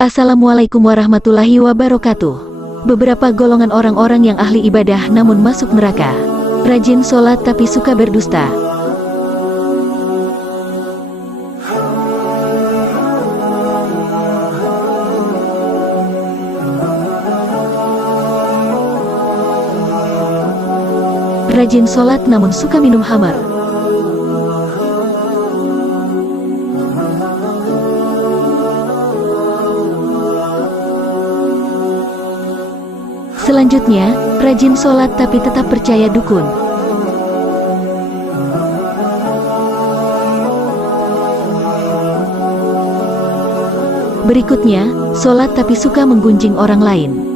Assalamualaikum warahmatullahi wabarakatuh. Beberapa golongan orang-orang yang ahli ibadah namun masuk neraka. Rajin sholat tapi suka berdusta. Rajin sholat namun suka minum khamar. Selanjutnya, rajin sholat tapi tetap percaya dukun. Berikutnya, sholat tapi suka menggunjing orang lain.